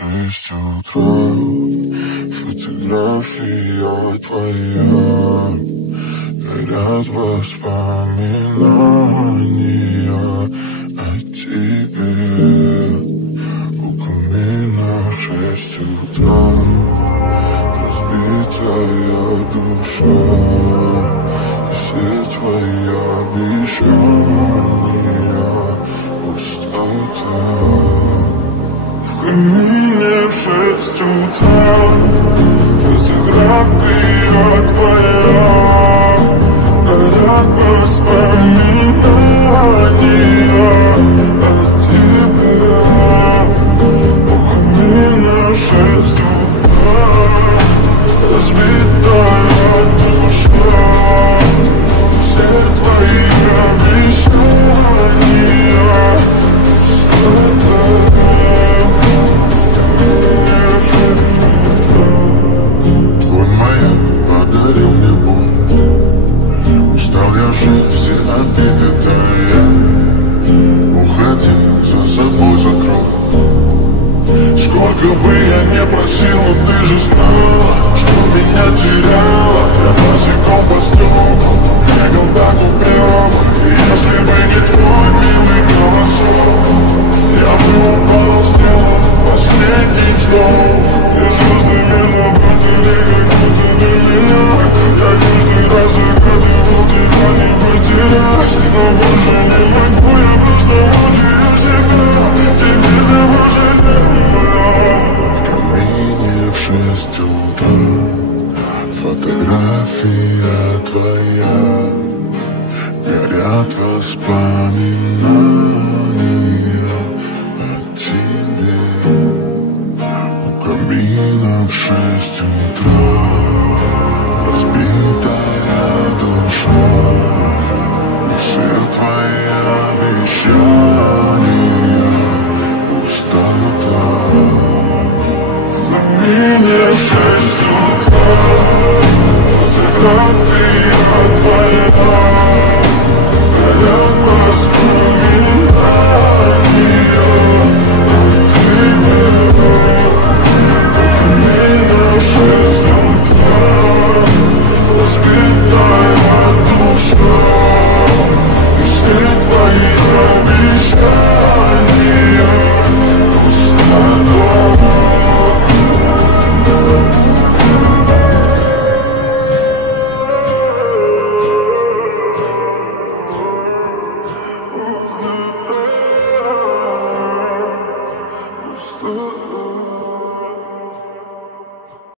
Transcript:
6 утра, фотография твоя, горят воспоминания о тебе. У камина в 6 утра, разбитая душа, и все твои обещания пустота. В камине в 6 утра, фотография твоя, горят воспоминания о тебе. У камина в 6 утра, разбитая душа, все твои обещания пустота. Твой маяк подарил мне боль, устал я жить, все обиды тая. Уходи, за собой закрой. Сколько бы я не просил, но ты же знала, что меня теряла. Я босиком по стеклам бегал так упрямо. Если бы не твой милый голосок, я бы упал с неба, последний вздох. И звезды мирно падали, как будто до меня. Я каждый раз загадывал тебя не потерять, но больше не могу, я просто мучаю себя. Теперь заброшенная. В камине в 6 утра, фотография твоя, горят воспоминания о тебе. У камина в 6 утра, разбитая душа, и все твои обещания пустота. В камине в 6 утра, фотография твоя, горят воспоминания о тебе. У камина в 6 утра, разбитая душа, и все твои обещания пустота. Пустота.